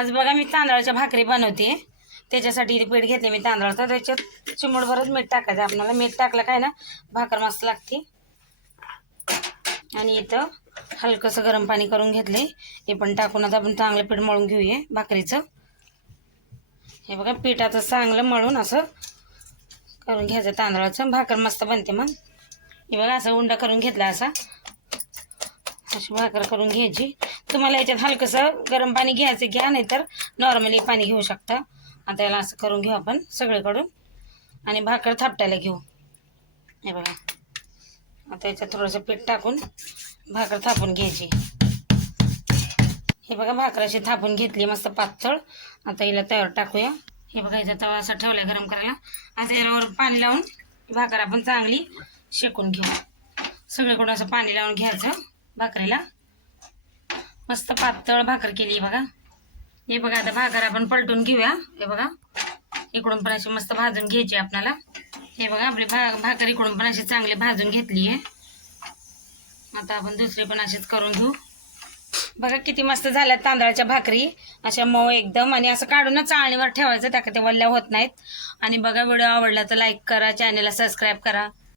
आज बघा मी तांदळाच्या भाकरी बनवते, त्याच्यासाठी इथे पीठ घेतले मी तांदळाचं. त्याच्यात चिमूटभरच मीठ टाकायचं आपल्याला. मीठ टाकलं काय ना भाकर मस्त लागते. आणि इथं हलकंसं गरम पाणी करून घेतले, हे पण टाकून आता आपण चांगलं पीठ मळून घेऊया भाकरीचं. हे बघा पिठाचं चांगलं मळून असं करून घ्यायचं तांदळाचं, भाकर मस्त बनते. मग हे बघा असं उंडा करून घेतला, अशी भाकर करून घ्यायची. तुम्हाला याच्यात हलकंसं गरम पाणी घ्यायचं घ्या, नाहीतर नॉर्मली पाणी घेऊ शकता. आता याला असं करून घेऊ आपण सगळीकडून आणि भाकर थापटायला घेऊ. हे बघा आता याच्यात थोडंसं पीठ टाकून भाकर थापून घ्यायची. हे बघा भाकर अशी थापून घेतली मस्त पातळ. आता हिला तव्यावर टाकूया. हे बघा याचा तवा असा ठेवला गरम करायला. आता यावर पाणी लावून भाकर आपण चांगली शेकून घेऊ. सगळीकडून असं पाणी लावून घ्यायचं भाकरीला. मस्त पातळ भाकर केली बघा. हे बघा आता भाकर आपण पलटून घेऊया. हे बघा इकडून पण अशी मस्त भाजून घ्यायची आपल्याला. हे बघा आपली भाकर इकडून पण अशी चांगली भाजून घेतली आहे. आता आपण दुसरी पण अशीच करून घेऊ. बघा किती मस्त झाल्यात तांदळाच्या भाकरी, अशा मऊ एकदम. आणि असं काढूनच चाळणीवर ठेवायचं, त्या ते वल्ल्या होत नाहीत. आणि बघा व्हिडिओ आवडला तर लाईक करा, चॅनलला सबस्क्राईब करा.